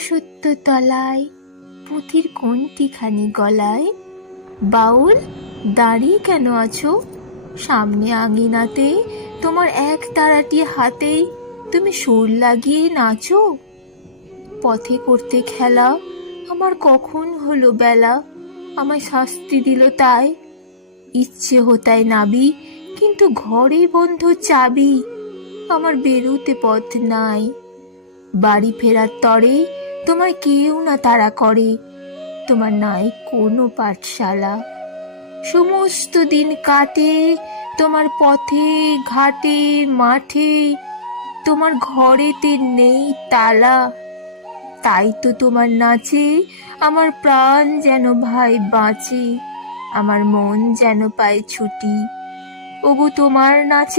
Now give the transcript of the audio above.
অসত্য তলায় পুঁথির কোনটিখানি গলায়। বাউল, দাঁড়িয়ে কেন আছো? সামনে আঙিনাতে তোমার এক তারাটি হাতে, তুমি সুর লাগিয়ে নাচো। পথে করতে খেলা, আমার কখন হলো বেলা, আমায় শাস্তি দিল তাই। ইচ্ছে হতায় নাবি, কিন্তু ঘরে বন্ধ চাবি, আমার বেরুতে পথ নাই। বাড়ি ফেরার তরে তোমার কেউ না তাড়া করে, তোমার নাই কোনো পাঠশালা। সমস্ত দিন কাটে তোমার পথে ঘাটে মাঠে, তোমার ঘরেতে নেই তালা। তাই তো তোমার নাচে আমার প্রাণ যেন ভাই বাঁচে, আমার মন যেন পায় ছুটি। ওগো তোমার নাচে